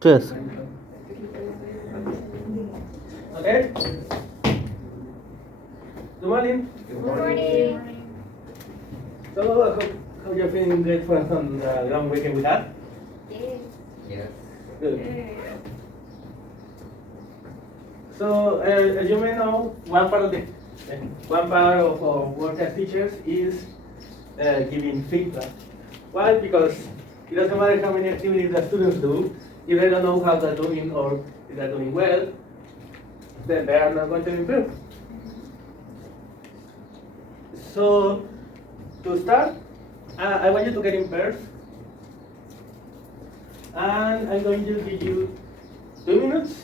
Cheers. Okay. Good morning. Good morning. So, how you're feeling great for some long weekend with us? Yes. Yes. Good. So, as you may know, one part of our work as teachers is giving feedback. Why? Because it doesn't matter how many activities the students do, if they don't know how they're doing or if they're doing well, then they are not going to improve. So, to start, I want you to get in pairs, and I'm going to give you 2 minutes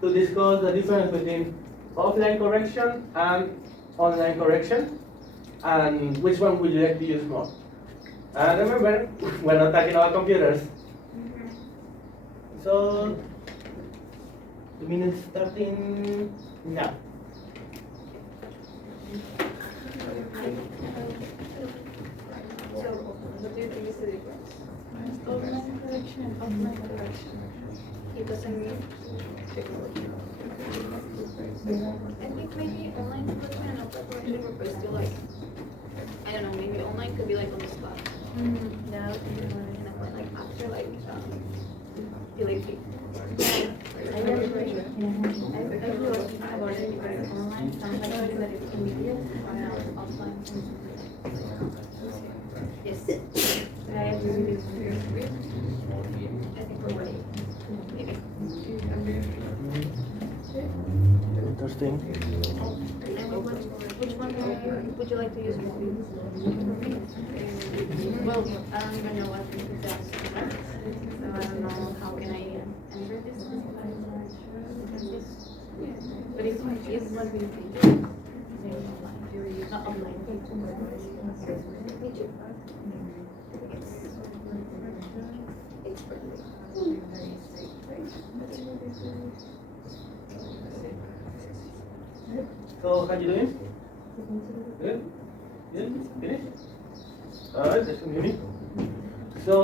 to discuss the difference between offline correction and online correction, and which one would you like to use more. And remember, we're not talking about computers. So, 2 minutes starting now. So, what do you think is the difference? Online correction and offline correction. It doesn't mean. I think maybe online correction and offline correction were both still like, I don't know, maybe online could be like on the spot. Yeah, And offline like after like delete it. I really like about it because online sounds like something that is immediate, while offline Yes. I agree with you. I think we're ready. Maybe. Interesting. And which one would you like to use more? Well, I don't even know what this is, so I don't know how can I answer this one. But if what do you think? Not offline. Me too. It's pretty. So, how you doing? Good? Good? Finished? Alright, let's continue. So,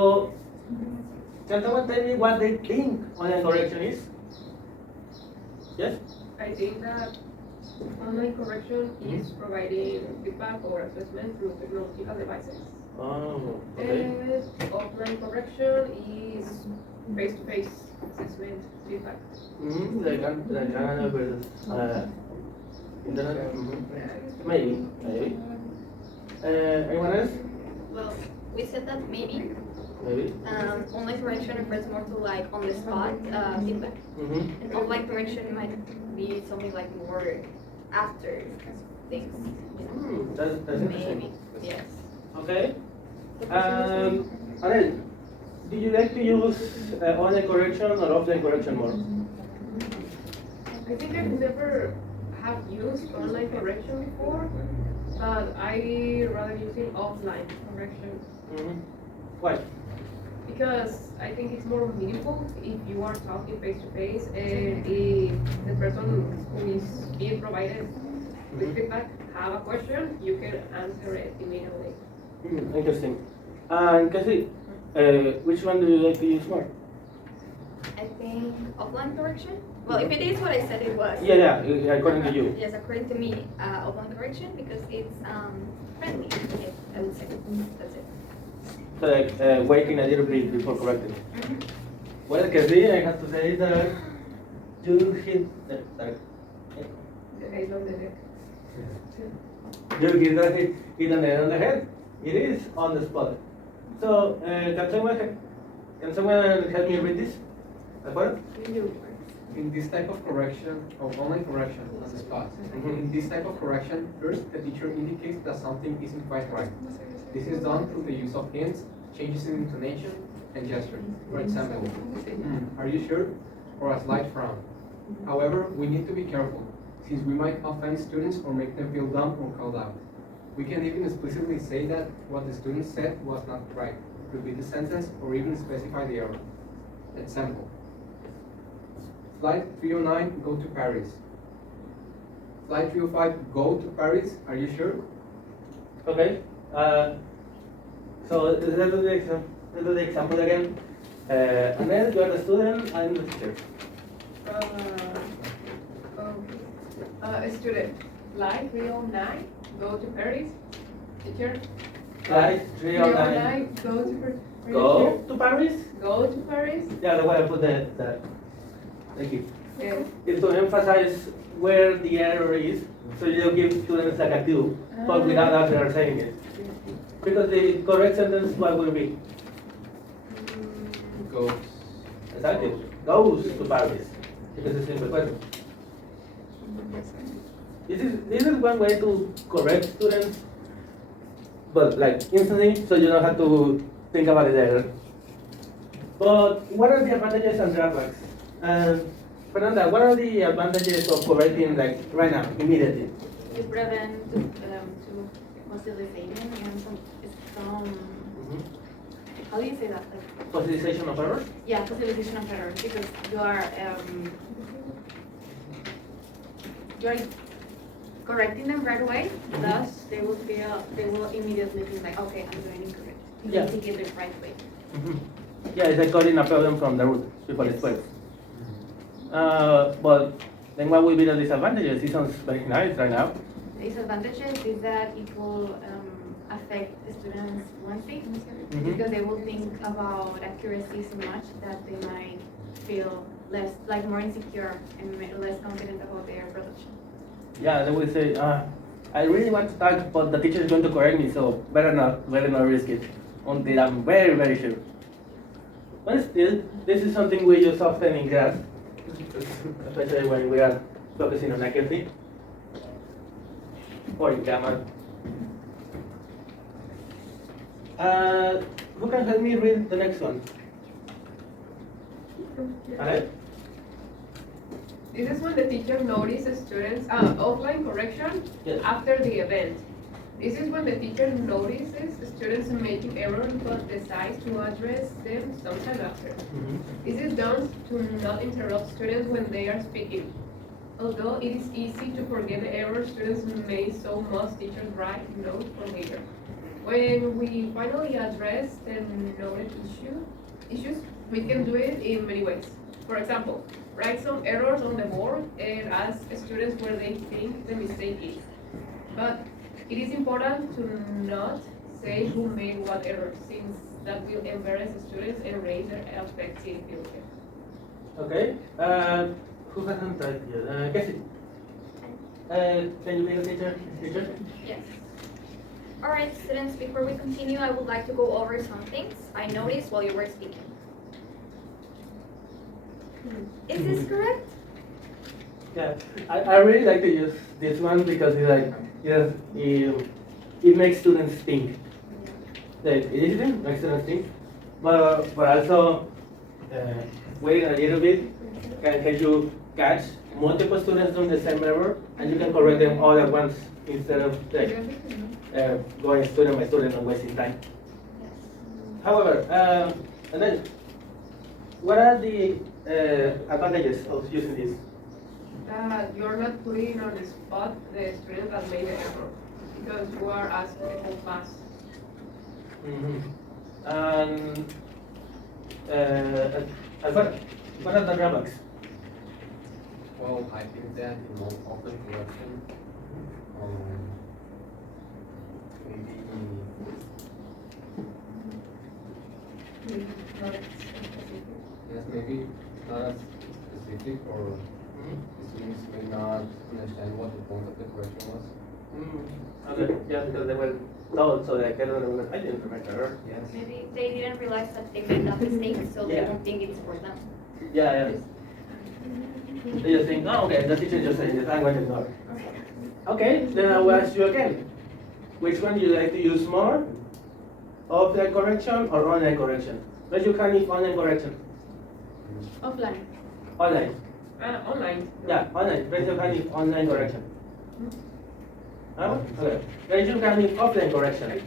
can someone tell me what they think online correction is? Yes? I think that online correction is providing feedback or assessment through technological devices. Oh, okay. And offline correction is face-to-face assessment feedback. Mm-hmm. Like internet? Maybe. Anyone else? Well, we said that maybe Maybe. online correction refers more to like on the spot feedback. Mm-hmm. And offline correction might be something like more after things. You know? That's interesting. Maybe. Yes. Okay. Anel, do you like to use online correction or offline correction more? I think I've never have used online correction before, but I rather using offline correction Mm-hmm. Why? because I think it's more meaningful if you are talking face to face and if the person who is being provided with feedback have a question, you can answer it immediately. Interesting. And Cassie, which one do you like to use more? I think offline correction. Well, if it is what I said it was. Yeah, according to you. Yes, according to me, offline correction because it's friendly. Yes, I would say that's it. So like waiting a little bit before correcting. Well, Cassie, I have to say that you hit I know that. you hit the nail on the head. It is on the spot. So can someone help me read this? Alvarado? In this type of correction, of online correction on the spot, in this type of correction, first the teacher indicates that something isn't quite right. This is done through the use of hints, changes in intonation, and gesture. For example, are you sure? Or a slight frown. However, we need to be careful, since we might offend students or make them feel dumb or called out. We can even explicitly say that what the student said was not right, repeat the sentence, or even specify the error. Example. Flight 309, go to Paris. Flight 305, go to Paris, are you sure? Okay. So let's do the example again. And then you are the student and the teacher. A student, like 309, go to Paris. Teacher, Like 309. 309, go to Paris. Go to Paris? Go to Paris. Yeah, the way I put that. Thank you. Yes. It's to emphasize where the error is, so you give students like a clue, but without actually saying it. Because the correct sentence, what will be? Goes. Exactly. Goes to Paris. Because it's a simple question. This is one way to correct students, but like instantly, so you don't have to think about it later. But what are the advantages and drawbacks? Fernanda, what are the advantages of correcting like right now, immediately? To prevent to fossilization and some how do you say that? Like, Fossilization of errors? yeah, fossilization of errors because you are correcting them right away. Thus, they will immediately think like, okay, I'm doing incorrect. You Yeah. need to give it right way. Yeah, it's like cutting a problem from the root before it spreads. But then what will be the disadvantages? It sounds very nice right now. Disadvantages is that it will affect the students' fluency Mhm. because they will think about accuracy so much that they might feel less, like more insecure and less confident about their production. Yeah, they will say, I really want to talk, but the teacher is going to correct me, so better not risk it until I'm very, very sure. But still, this is something we use often in class, especially when we are focusing on accuracy or in grammar. Who can help me read the next one? Alright? This is when the teacher notices students offline correction Yes. after the event. This is when the teacher notices students making errors but decides to address them sometime after. This is done to not interrupt students when they are speaking. Although it is easy to forget the errors students made, so most teachers write notes for later. When we finally address the noted issues, we can do it in many ways. For example, write some errors on the board and ask students where they think the mistake is. But it is important to not say who made what error, since that will embarrass the students and raise their affective feelings. Okay. Who hasn't tried yet? Cassie. Can you be the teacher? Yes. All right, students, before we continue, I would like to go over some things I noticed while you were speaking. Is this correct? Yeah, I really like to use this one because it's like, yes, it makes students think. Like, it easily makes students think, but also waiting a little bit can help you catch multiple students doing the same error, and you can correct them all at once instead of like, going student by student and wasting time. However, and then, what are the advantages of using this? You're not putting on the spot the student that made the error, because you are asking the whole class. And Alvarado, what are the drawbacks? Well, I think that in more open correction, maybe yes, maybe not as specific, or the students may not understand what the point of the correction was. Okay, yeah, because they were told, so they cannot remember. I didn't remember. Yes. Maybe they didn't realize that they made that mistake, so they Yeah. don't think it's for them. Yeah. They just think, oh, okay, the teacher just said this, I'm going to ignore it. Okay, then I will ask you again. Which one do you like to use more? Offline correction or online correction? Raise your hand if online correction. Offline. Online. Online. Yeah, online. Raise your hand if online correction. Huh? Okay. Raise your hand if offline correction.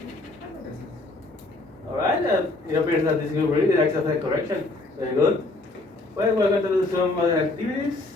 Alright, it appears that this group really likes offline correction. Very good. Well, we're going to do some other activities.